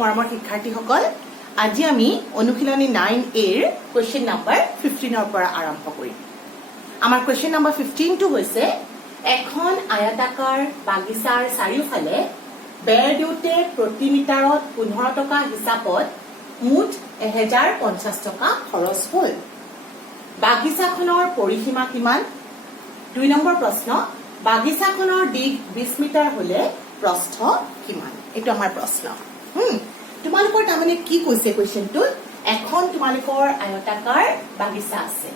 মৰমৰ শিক্ষাৰ্থীসকল আজি আমি অনুশীলনী 9A ৰ কোৱেশ্চন নম্বৰ 15 ৰ পৰা আৰম্ভ কৰিম। আমাৰ কোৱেশ্চন নম্বৰ 15 টো হৈছে এখন আয়তাকাৰ বাগিচাৰ চাৰিওফালে বেৰ দিওঁতে প্ৰতি মিটাৰত 15 টকা হিচাপত মুঠ 1050 টকা খৰচ হ'ল। বাগিচাখনৰ পৰিসীমা কিমান? 2 নম্বৰ প্ৰশ্ন, বাগিচাখনৰ দিশ 20 মিটাৰ হলে প্ৰস্থ কিমান? এইটো আমাৰ প্ৰশ্ন। তোমালোকৰ তাৰমানে কি কৈছে কোৱেশ্চনটোত? এখন তোমালোকৰ আয়তাকাৰ বাগিচা আছে,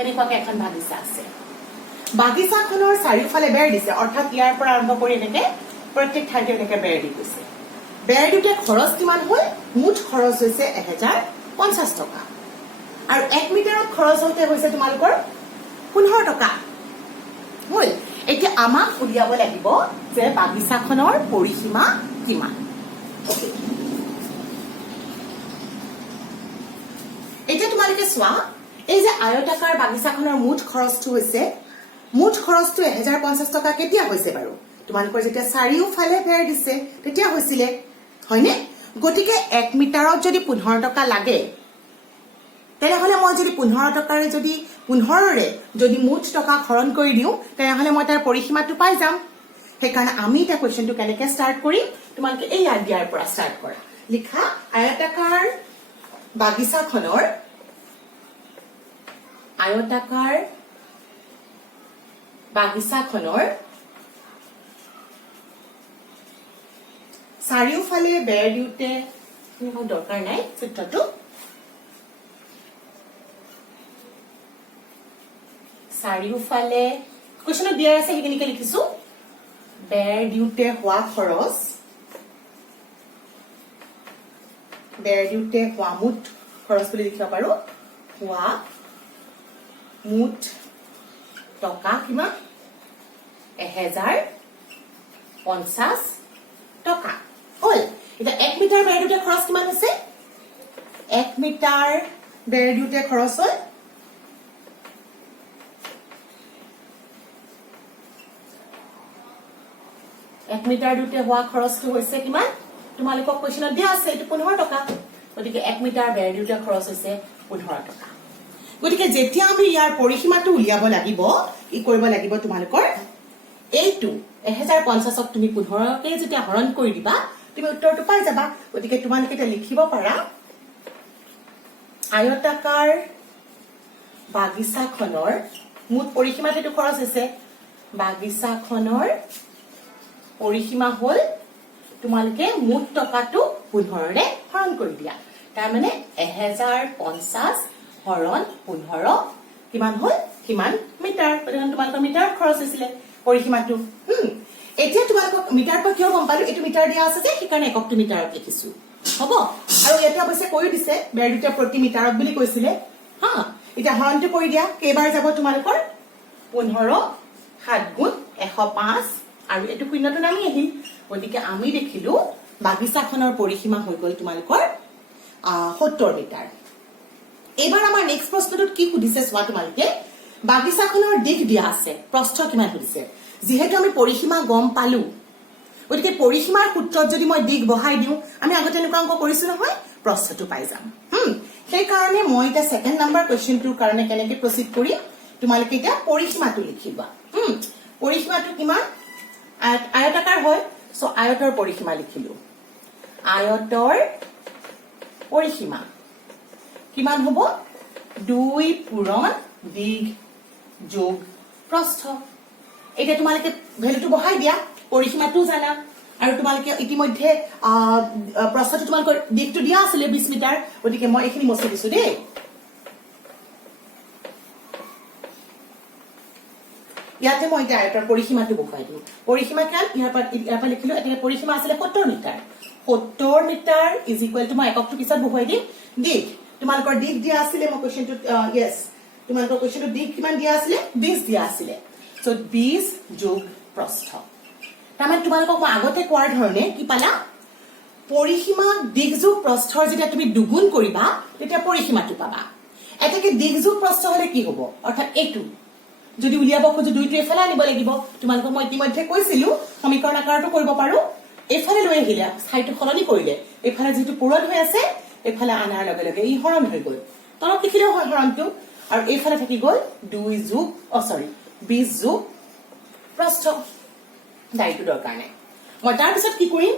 এনেকুৱাকে এখন বাগিচা আছে। বাগিচাখনৰ চাৰিওফালে বেৰ দিছে, অৰ্থাৎ ইয়াৰ পৰা আৰম্ভ কৰি এনেকে প্ৰত্যেক ঠাইতে এনেকে বেৰ দি গৈছে। বেৰ দিওঁতে খৰচ কিমান হ'ল? মুঠ খৰচ হৈছে 1050 টকা আৰু 1 মিটাৰত খৰচ হওঁতে হৈছে তোমালোকৰ 15 টকা হ'ল। এতিয়া আমাক উলিয়াব লাগিব যে বাগিচাখনৰ পৰিসীমা কিমান। এতিয়া তোমালোকে চোৱা, এই যে আয়তাকাৰ বাগিচাখনৰ মুঠ খৰচটো হৈছে, মুঠ খৰচটো 1050 টকা কেতিয়া হৈছে বাৰু? তোমালোকৰ যেতিয়া চাৰিওফালে বেৰ দিছে তেতিয়া হৈছিলে, হয়নে? গতিকে 1 মিটাৰত যদি 15 টকা লাগে, তেনেহলে মই যদি 15 টকাৰে যদি 15ৰে যদি মুঠ টকা হৰণ কৰি দিওঁ, তেনেহলে মই তাৰ পৰিসীমাটো পাই যাম। সেইকাৰণে আমি এতিয়া কুৱেশ্যনটো কেনেকে ষ্টাৰ্ট কৰিম? তোমালোকে এই আইডিয়াৰ পৰা ষ্টাৰ্ট কৰা। লিখা, আয়তাকাৰ বাগিচাখনৰ চাৰিওফালে বেৰ দিওঁতে দৰকাৰ নাই চিত্ৰটো, চাৰিওফালে কুৱেশ্যনত দিয়া আছে সেইখিনিকে লিখিছো। বেৰ দিওঁতে হোৱা খৰচ, বেৰ দিওঁতে হোৱা মুঠ খৰচ বুলি লিখিব পাৰো। হোৱা মুঠ টকা কিমান? 1050 টকা হ'ল। এতিয়া 1 মিটাৰ বেৰ দিওঁতে খৰচ কিমান হৈছে? 1 মিটাৰ বেৰ দিওঁতে খৰচ হ'ল 1 মিটাৰ দিওঁতে হোৱা খৰচটো হৈছে কিমান? তোমালোকক কুৱেশ্যনত দিয়া আছে, এইটো 15 টকা। গতিকে 1 মিটাৰ বেৰ দিওঁতে খৰচ হৈছে 15 টকা। গতিকে যেতিয়া আমি ইয়াৰ পৰিসীমাটো উলিয়াব লাগিব, কি কৰিব লাগিব? তোমালোকৰ এইটো 1050ক তুমি 15কে যেতিয়া হৰণ কৰি দিবা, তুমি উত্তৰটো পাই যাবা। গতিকে তোমালোকে এতিয়া লিখিব পাৰা, আয়তাকাৰ বাগিচাখনৰ মুঠ পৰিসীমাত এইটো খৰচ হৈছে, বাগিচাখনৰ পৰিসীমা হ'ল, তোমালোকে মুঠ টকাটো 15ৰে হৰণ কৰি দিয়া। তাৰমানে 1050 হৰণ 15 কিমান হ'ল? কিমান মিটাৰ? তোমালোকৰ মিটাৰ খৰচ হৈছিলে পৰিসীমাটো। এতিয়া তোমালোকক মিটাৰ পৰা কিয় গম পালো? এইটো মিটাৰ দিয়া আছে যে, সেইকাৰণে এককটো মিটাৰত লিখিছো, হ'ব? আৰু ইয়াতে অৱশ্যে কৈ দিছে বেৰ দিওঁতে প্ৰতি মিটাৰত বুলি কৈছিলে। এতিয়া হৰণটো কৰি দিয়া, কেইবাৰ যাব তোমালোকৰ? 15 7 গুণ 105 আৰু এইটো শূন্যটো নামি আহিল। গতিকে আমি দেখিলো বাগিচাখনৰ পৰিসীমা হৈ গল তোমালোকৰ 70 মিটাৰ। এইবাৰ আমাৰ নেক্সট প্ৰশ্নটোত কি সুধিছে চোৱা তোমালোকে। বাগিচাখনৰ দিশ দিয়া আছে, প্ৰস্থ কিমান সুধিছে। যিহেতু আমি পৰিসীমা গম পালো, গতিকে পৰিসীমাৰ সূত্ৰত যদি মই দিশ বহাই দিওঁ, আমি আগতে এনেকুৱা অংক কৰিছো নহয়, প্ৰস্থটো পাই যাম। সেইকাৰণে মই এতিয়া 2nd নম্বৰ কুৱেশ্যনটোৰ কাৰণে কেনেকে প্ৰচিড কৰিম? তোমালোকে এতিয়া পৰিসীমাটো লিখিবা। পৰিসীমাটো কিমান? আয়তাকাৰ হয়, চ' আয়তৰ পৰিসীমা লিখিলো। আয়তৰ পৰিসীমা কিমান হ'ব? 2 পূৰণ দিশ যোগ প্ৰস্থ। এতিয়া তোমালোকে ভেলুটো বহাই দিয়া, পৰিসীমাটো জানা, আৰু তোমালোকে ইতিমধ্যে প্ৰস্থটো তোমালোকৰ দিশটো দিয়া আছিলে 20 মিটাৰ। গতিকে মই এইখিনি মচি দিছো দেই। ইয়াতে মই এতিয়া আয়তৰ পৰিসীমাটো বহুৱাই দিওঁ। পৰিসীমা কিমান? ইয়াৰ পৰা লিখিলো। এতিয়া পৰিসীমা আছিলে 70 metre. 70 metre is equal to, মই এককটো পিছত বহুৱাই দিম, দিশ। তোমালোকৰ দিশ দিয়া আছিলে, মই কুৱেশ্যনটোত তোমালোকৰ কুৱেশ্যনটোত দিশ কিমান দিয়া আছিলে? 20 দিয়া আছিলে। চ' 20 যোগ প্ৰস্থ। তাৰমানে তোমালোকক মই আগতে কোৱাৰ ধৰণে কি পালা? পৰিসীমা দিশ যোগ প্ৰস্থৰ যেতিয়া তুমি দুগুণ কৰিবা, তেতিয়া পৰিসীমাটো পাবা। এটাকে দিশ যোগ প্ৰস্থ হলে কি হব? অৰ্থাৎ এইটো যদি উলিয়াব খোজো, দুইটো এফালে আনিব লাগিব। তোমালোকক মই ইতিমধ্যে কৈছিলো সমীকৰণ আকাৰটো কৰিব পাৰো। এইফালে লৈ আহিলে ঠাইটো সলনি কৰিলে এইফালে যেটো পূৰণ হৈ আছে এইফালে আনাৰ লগে লগে ই হৰণ হৈ গল তলত লিখিলেও হয় হৰণটো আৰু এইফালে থাকি গল 2 যোগ 20 যোগ প্ৰস্থ দাইটো দৰকাৰ নাই মই তাৰ পিছত কি কৰিম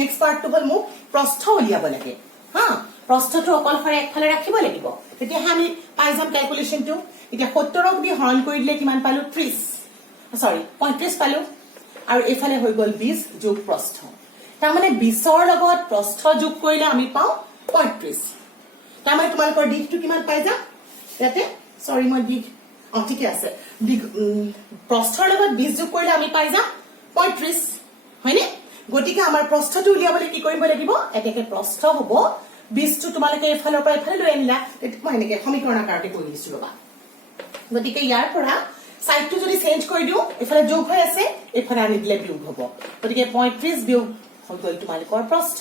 নেক্সট পাৰ্টটো হল মোক প্ৰস্থ উলিয়াব লাগে হা প্ৰস্থটো অকলফাৰে একফালে ৰাখিব লাগিব তেতিয়া আমি পাই যাম ক্যালকুলেশনটো এতিয়া 70ক দি হৰণ কৰি দিলে কিমান পালো 35 পালো আৰু এফালে হৈ গল 20 যোগ প্ৰস্থ তাৰ মানে 20ৰ লগত প্ৰস্থ যোগ কৰিলে আমি পাও 35 তাৰ মানে তোমালোকৰ দিশটো কিমান পাই যা ইয়াতে মই দিশ ঠিকে আছে প্ৰস্থৰ লগত 20 যোগ কৰিলে আমি পাই যা 35 হয়নে গতিকে আমাৰ প্ৰস্থটো উলিয়াবলৈ কি কৰিব লাগিব এতেকে প্ৰস্থ হ'ব 20 টো তোমালোকে এফালৰ পৰা এফালে লৈ আনিলা মই এনেকে সমীকৰণ আকাৰতে কৰি দিছো ৰবা গতিকে ইয়াৰ পৰা সাইডটো যদি চেঞ্জ কৰি দিও এফালে যোগ হৈ আছে এফালে আনি দিলে বিয়োগ হ'ব গতিকে 35 বিয়োগ হৈ গল তোমালোকৰ প্ৰস্থ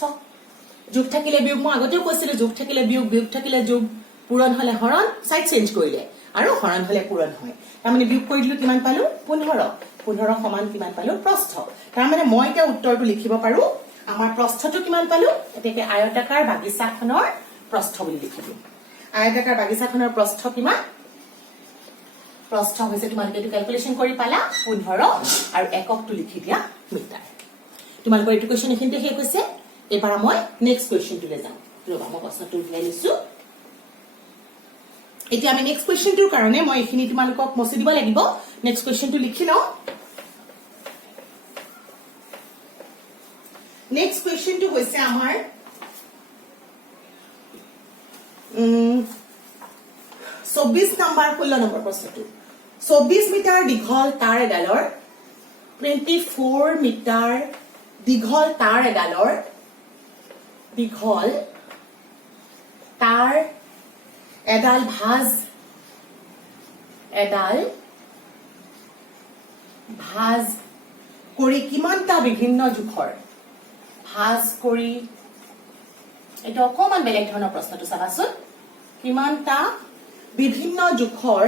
যোগ থাকিলে বিয়োগ মই আগতেও কৈছিলো যোগ থাকিলে বিয়োগ থাকিলে যোগ পূৰণ হলে হৰণ সাইড চেঞ্জ কৰিলে আৰু হৰণ হলে পূৰণ হয় তাৰ মানে বিয়োগ কৰি দিলো কিমান পালো 15 সমান কিমান পালো প্ৰস্থ তাৰ মানে মই এটা উত্তৰটো লিখিব পাৰো আমাৰ প্ৰস্থটো কিমান পালো এতেকে আয়তাকাৰ বাগিচাখনৰ প্ৰস্থ বুলি লিখিলো আয়তাকাৰ বাগিচাখনৰ প্ৰস্থ কিমান প্ৰস্থ হৈছে তোমালোকে এটো ক্যালকুলেশন কৰি পালা 15 আৰু এককটো লিখি দিয়া মিটাৰ তোমালোকৰ এটো কোৱেশ্চন এখিনতে শেষ হৈছে এবাৰ মই নেক্সট কোৱেশ্চনটোলে যাম ৰবা মই প্ৰশ্নটো উলিয়াই লৈছো এতিয়া আমি নেক্সট কোৱেশ্চনটোৰ কাৰণে মই এখিনি তোমালোকক মচি দিব লাগিব নেক্সট কোৱেশ্চনটো লিখি লও নেক্সট কোৱেশ্চনটো হৈছে আমাৰ 24 নম্বৰ 16 নম্বৰ প্ৰশ্নটো 24 মিটাৰ দীঘল তাৰ এডালৰ 24 মিটাৰ দীঘল তাৰ এডালৰ দীঘল তাৰ এডাল ভাজ কৰি কিমানটা বিভিন্ন জোখৰ ভাজ কৰি এটা অকমান বেলেগ ধৰণৰ প্ৰশ্নটো চাবাচোন কিমানটা বিভিন্ন জোখৰ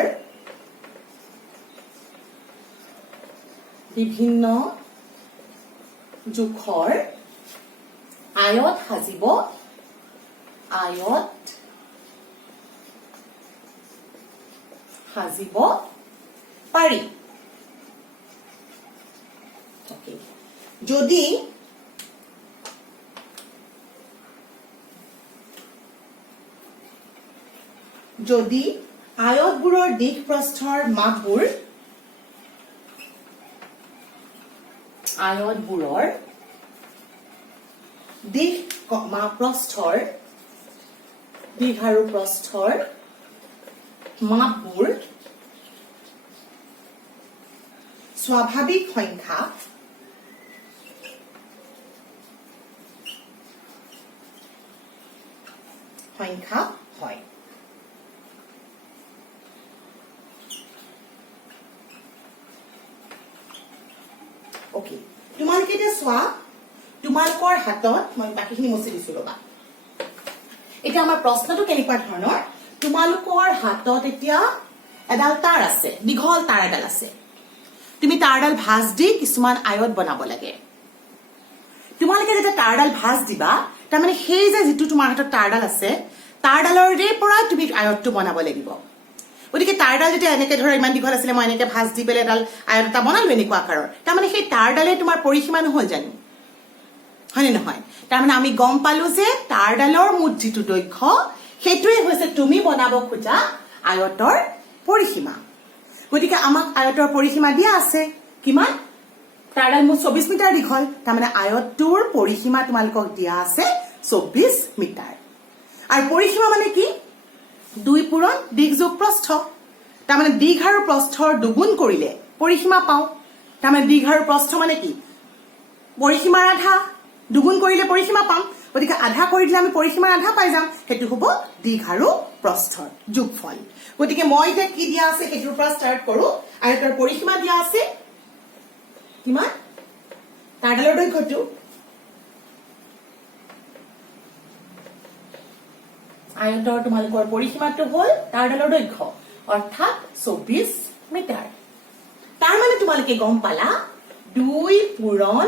আয়ত সাজিব পাৰি যদি আয়তবোৰৰ দিশ প্ৰস্থৰ মাপবোৰ দিশ আৰু প্ৰস্থৰ মাপবোৰ স্বাভাৱিক সংখ্যা হয় ওকে তোমালোকে এতিয়া চোৱা তোমালোকৰ হাতত মই বাকিখিনি মচি দিছো ৰবা এটা আমাৰ প্ৰশ্নটো কেনেকুৱা ধৰণৰ তোমালোকৰ হাতত এতিয়া এডাল তার আছে দীঘল তার এডাল আছে তুমি তারডাল ভাঁজ দি কিছুমান আয়ত বনাব লাগে তোমালোকে যেতিয়া তারডাল ভাঁজ দিবা তাৰ মানে সেই যে যেটো তোমাৰ হাতত তাৰডাল আছে তাৰডালৰে পৰা তুমি আয়তটো বনাব লাগিব গতিকে তাৰডাল যেতিয়া এনেকে ধৰ ইমান দীঘল আছিল মই এনেকে ভাঁজ দি পেলে এডাল আয়ত এটা বনালো এনেকুৱা আকাৰৰ তাৰ মানে সেই তাৰডালে তোমাৰ পৰিসীমা নহল জানো হয়নে নহয় তাৰ মানে আমি গম পালো যে তাৰডালৰ মুঠ যেটো দৈৰ্ঘ্য সেইটোৱে হৈছে তুমি বনাব খোজা আয়তৰ পৰিসীমা গতিকে আমাক আয়তৰ পৰিসীমা দিয়া আছে কিমান তাৰডাল মুঠ 24 মিটাৰ দীঘল তাৰ মানে আয়তটোৰ পৰিসীমা তোমালোকক দিয়া আছে 24 মিটাৰ আৰু পৰিসীমা মানে কি 2 পূৰণ দিশ যোগ প্ৰস্থ তাৰ মানে দিশ আৰু প্ৰস্থৰ দুগুণ কৰিলে পৰিসীমা পাও তাৰ মানে দিশ আৰু প্ৰস্থ মানে কি পৰিসীমাৰ আধা দুগুণ কৰিলে পৰিসীমা পাম গতিকে আধা কৰি দিলে আমি পৰিসীমাৰ আধা পাই যাম হেতু হ'ব দিশ আৰু প্ৰস্থৰ যোগফল গতিকে মই এটা কি দিয়া আছে হেতুৰ পৰা ষ্টাৰ্ট কৰো আৰু তাৰ পৰিসীমা দিয়া আছে কিমান তাৰডালৰ দৈৰ্ঘ্যটো আয়তৰ তোমালোকৰ পৰিসীমাটো হ'ল তাৰডালৰ দৈৰ্ঘ্য অৰ্থাৎ 24 মিটাৰ তাৰ মানে তোমালোকে গম পালা 2 পূৰণ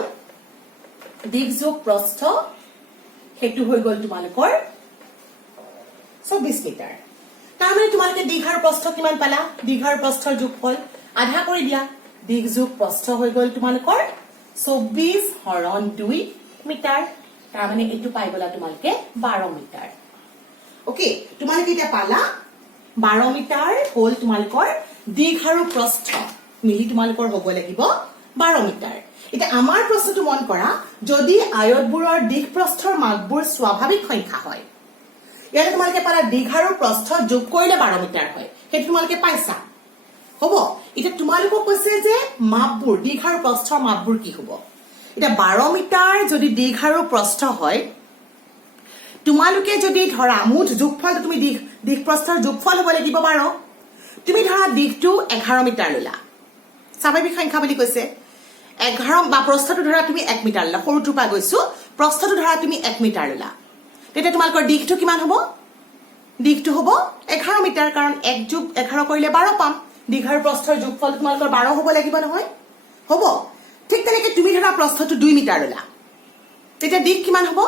দিঘ যোগ প্ৰস্থ হেতু হৈ গল তোমালোকৰ 24 মিটাৰ তাৰমানে তোমালোকে দিঘ আৰু প্ৰস্থ কিমান পালা দিঘ আৰু প্ৰস্থৰ যোগফল আধা কৰি দিয়া দিঘ যোগ প্ৰস্থ হৈ গল তোমালোকৰ 24 হৰণ 2 মিটাৰ তাৰমানে এটো পাই গলা তোমালোকে 12 মিটাৰ ওকে তোমালোকে এটা পালা 12 মিটাৰ হল তোমালোকৰ দিঘ আৰু প্ৰস্থ মিলি তোমালোকৰ হ'ব লাগিব 12 মিটাৰ এটা আমাৰ প্ৰশ্নটো মন কৰা যদি আয়তবোৰৰ দিঘ প্ৰস্থৰ মাপবোৰ স্বাভাৱিক সংখ্যা হয় ইয়াতে তোমালোকে পালা দিঘ আৰু প্ৰস্থ যোগ কৰিলে 12 মিটাৰ হয় সেইটো তোমালোকে পাইছা হ'ব এটা তোমালোকক কৈছে যে মাপবোৰ দিঘ আৰু প্ৰস্থৰ মাপবোৰ কি হ'ব এটা 12 মিটাৰ যদি দিঘ আৰু প্ৰস্থ হয় তোমালোকে যদি ধৰা মুঠ যোগফল তুমি দিঘ প্ৰস্থৰ যোগফল হ'ব লাগিব 12 তুমি ধৰা দিঘটো 11 মিটাৰ ললা স্বাভাৱিক সংখ্যা বুলি কৈছে 11 বা প্ৰস্থটো ধৰা তুমি 1 মিটাৰ ললা সৰুটো পা গৈছো প্ৰস্থটো ধৰা তুমি 1 মিটাৰ ললা তেতিয়া তোমালোকৰ দিঘটো কিমান হ'ব দিঘটো হ'ব 11 মিটাৰ কাৰণ 1 যোগ 11 কৰিলে 12 পাম দিঘ আৰু প্ৰস্থৰ যোগফল তোমালোকৰ 12 হ'ব লাগিব নহয় হ'ব ঠিক তেনেকৈ তুমি ধৰা প্ৰস্থটো 2 মিটাৰ ললা তেতিয়া দিঘ কিমান হ'ব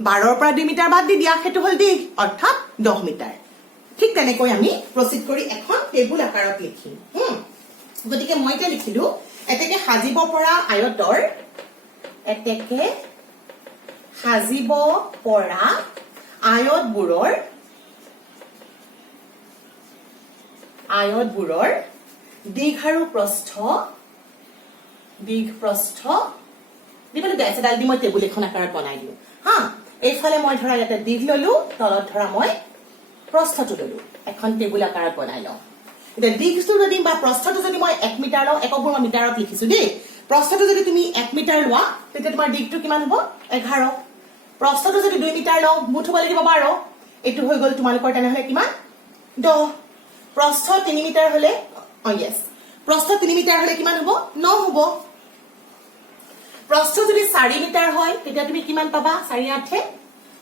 12 পৰা 2 মিটাৰ বাদ দি দিয়া হেতু হল দিঘ অৰ্থাৎ 10 মিটাৰ ঠিক তেনেকৈ আমি প্ৰসিদ্ধ কৰি এখন টেবুল আকাৰত লিখিম গতিকে মই এটা লিখিলো এতেকে সাজিব পৰা আয়তৰ এতেকে সাজিব পৰা আয়তবোৰৰ দিঘ আৰু প্ৰস্থ দিবলৈ দেছে ডাল দি মই টেবুল এখন আকাৰত বনাই দিও হা এইফালে মই ধৰা ইয়াতে দিঘ ললো তলত ধৰা মই প্ৰস্থটো ললো এখন টেবুল আকাৰত বনাই লওঁ এটা দিঘটো যদি বা প্ৰস্থটো যদি মই 1 মিটাৰ লওঁ একবোৰ মই মিটাৰত লিখিছো দেই প্ৰস্থটো যদি তুমি 1 মিটাৰ লোৱা তেতিয়া তোমাৰ দিঘটো কিমান হ'ব 11 প্ৰস্থটো যদি 2 মিটাৰ লওঁ মুঠ হ'ব লাগিব 12 এটো হৈ গল তোমালোকৰ তেনেহলে কিমান 10 প্ৰস্থ 3 মিটাৰ হলে প্ৰস্থ 3 মিটাৰ হলে কিমান হ'ব 9 হ'ব প্ৰস্থ যদি 4 মিটাৰ হয় তেতিয়া তুমি কিমান পাবা 4 8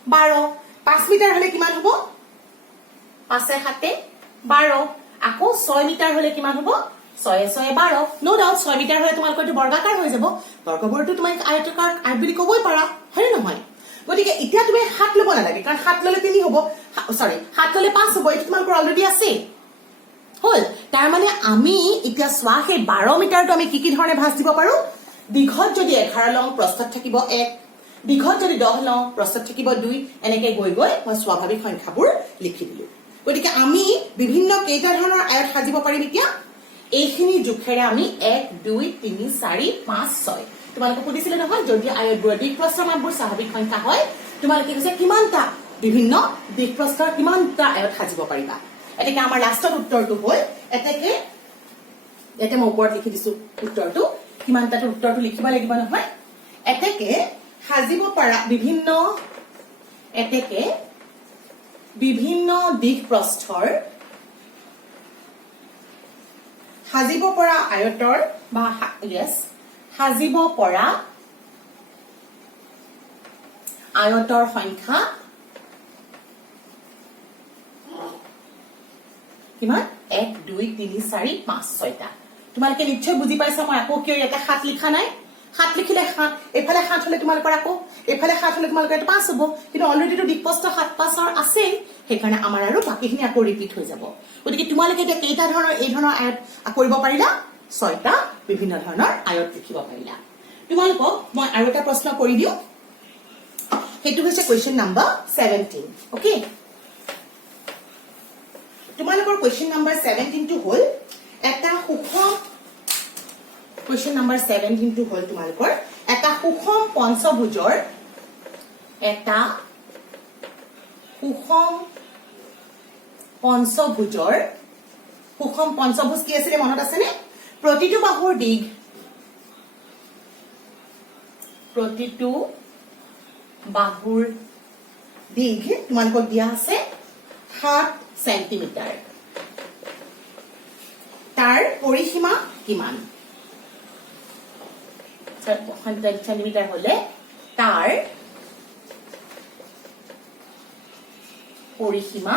12 5 মিটাৰ হলে কিমান হ'ব 5 7 12 আকৌ 6 মিটাৰ হলে কিমান হ'ব 6 6 12 নো ডাউট 6 মিটাৰ হলে তোমালোকৰ এটো বৰ্গাকাৰ হৈ যাব বৰ্গবোৰটো তুমি আয়তাকাৰ আয়ত বুলি কবই পাৰা হয় নহয় গতিকে এতিয়া তুমি 7 লব নালাগে কাৰণ 7 ললে 3 হ'ব সৰি 7 ললে 5 হ'ব এটো তোমালোকৰ অলৰেডি আছে হল তাৰ মানে আমি এতিয়া সোৱা হে 12 মিটাৰটো আমি কি ধৰণে ভাঁজ দিব পাৰো দিঘত যদি 11 লওঁ প্ৰস্থত থাকিব 1 দিঘত যদি 10 লওঁ প্ৰস্থত থাকিব 2 এনেকৈ গৈ গৈ মই স্বাভাৱিক সংখ্যাবোৰ লিখি দিলো গতিকে আমি বিভিন্ন কেইটা ধৰণৰ আয়ত সাজিব পাৰিম এতিয়া এইখিনি জোখেৰে আমি 1 2 3 4 5 6 তোমালোকে সুধিছিলে নহয় যদি আয়তবোৰৰ দিঘ প্ৰস্থৰ মাপবোৰ স্বাভাৱিক সংখ্যা হয় তোমালোকে কৈছে কিমানটা বিভিন্ন দিঘ প্ৰস্থৰ কিমানটা আয়ত সাজিব পাৰিবা এটাকে আমাৰ লাষ্টৰ উত্তৰটো হ'ল এটাকে এতে মই ওপৰত লিখি দিছো উত্তৰটো কিমানটা উত্তৰটো লিখিব লাগিব নহয় এটাকে সাজিব পৰা বিভিন্ন দিঘ প্ৰস্থৰ সাজিব পৰা আয়তৰ বা সাজিব পৰা আয়তৰ সংখ্যা কিমান 1 2 3 4 5 6টা তোমালোকে নিশ্চয় বুজি পাইছা মই আকৌ কিয় ইয়াতে 7 লিখা নাই 7 লিখিলে 7 এফালে 7 হলে তোমালোকৰ আকৌ এফালে 7 হলে তোমালোকৰ এটা 5 হ'ব কিন্তু অলৰেডি তো দিঘ প্ৰস্থ 7 5 ৰ আছে সেইকাৰণে আমাৰ আৰু বাকিখিনি আকৌ ৰিপিট হৈ যাব গতিকে তোমালোকে এটা কেইটা ধৰণৰ এই ধৰণৰ আয়ত কৰিব পাৰিলা 6টা বিভিন্ন ধৰণৰ আয়ত লিখিব পাৰিলা তোমালোকক মই আৰু এটা প্ৰশ্ন কৰি দিও হেতু হৈছে কোৱেশ্চন নম্বৰ 17 ওকে তোমালোকৰ কোৱেশ্চন নম্বৰ 17 টো হ'ল এটা সুষম কোৱেশ্চন নম্বৰ 17 টো হ'ল তোমালোকৰ এটা সুষম পঞ্চভুজৰ সুষম পঞ্চভুজ কি আছিল মনত আছে নে প্ৰতিটো বাহুৰ দিঘ তোমালোকক দিয়া আছে 7 সেন্টিমিটাৰ তাৰ পৰিসীমা কিমান সেন্টিমিটাৰ হলে তাৰ পৰিসীমা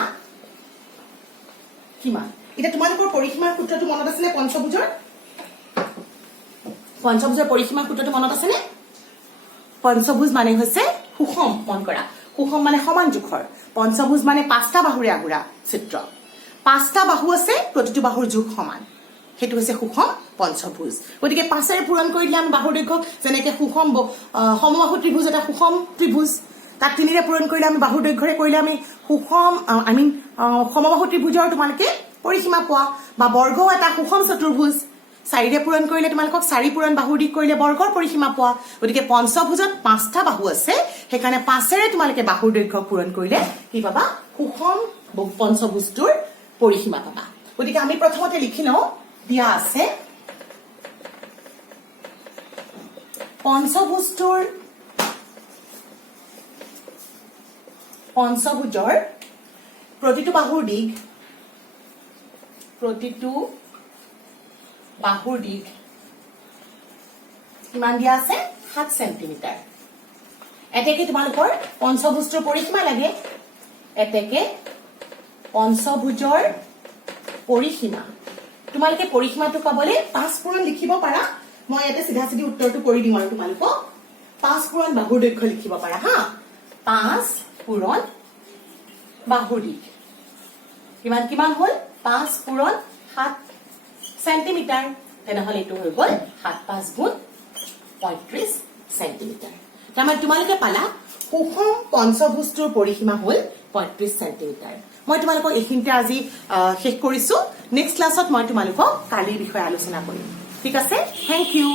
কিমান এটা তোমালোকৰ পৰিসীমাৰ সূত্ৰটো মনত আছে নে পঞ্চভুজৰ পৰিসীমাৰ সূত্ৰটো মনত আছে নে পঞ্চভুজ মানে হৈছে সুষম মন কৰা সুষম মানে সমান জোখৰ পঞ্চভুজ মানে পাঁচটা বাহুৰে আগুৰা চিত্ৰ পাঁচটা বাহু আছে প্ৰতিটো বাহুৰ জোখ সমান সেইটো হৈছে সুষম পঞ্চভুজ গতিকে পাঁচেৰে পূৰণ কৰি দিলে আমি বাহুৰ দৈৰ্ঘ্য যেনেকৈ সুষম সমবাহু ত্ৰিভুজ এটা সুষম ত্ৰিভুজ তাক তিনিৰে পূৰণ কৰিলে আমি বাহুৰ দৈৰ্ঘ্যৰে কৰিলে আমি সুষম সমবাহু ত্ৰিভুজৰ তোমালোকে পৰিসীমা পোৱা বা বৰ্গও এটা সুষম চতুৰ্ভুজ চাৰিৰে পূৰণ কৰিলে তোমালোকক চাৰি পূৰণ বাহুৰ দিশ কৰিলে বৰ্গৰ পৰিসীমা পোৱা গতিকে পঞ্চভুজত পাঁচটা বাহু আছে সেইকাৰণে পাঁচেৰে তোমালোকে বাহুৰ দৈৰ্ঘ্য পূৰণ কৰিলে কি পাবা সুষম পঞ্চভুজটোৰ পৰিসীমা পাবা গতিকে আমি প্ৰথমতে লিখি লওঁ দিয়া আছে পঞ্চভুজৰ প্ৰতিটো বাহুৰ দিশ কিমান দিয়া আছে 7 সেন্টিমিটাৰ এতেকে তোমালোকৰ পঞ্চভুজৰ পৰিসীমা লাগে এতেকে পঞ্চভুজৰ পৰিসীমা তোমালোকে পৰিসীমাটো পাবলে 5 পূৰণ লিখিব পাৰা মই ইয়াতে সিধা সিধি উত্তৰটো কৰি দিম আৰু তোমালোকক 5 পূৰণ বাহুৰ দৈৰ্ঘ্য লিখিব পাৰা হা 5 পূৰণ বাহুৰ দিশ কিমান হল 5 পূৰণ 7 সেন্টিমিটাৰ তেনেহলে এইটো হৈ গল 7 5 গুণ 35 সেন্টিমিটাৰ তাৰমানে তোমালোকে পালা সুষম পঞ্চভুজটোৰ পৰিসীমা হল 35 সেন্টিমিটাৰ মই তোমালোকক এইখিনিতে আজি শেষ কৰিছো নেক্সট ক্লাছত মই তোমালোকক কালিৰ বিষয়ে আলোচনা কৰিম ঠিক আছে থ্যাংক ইউ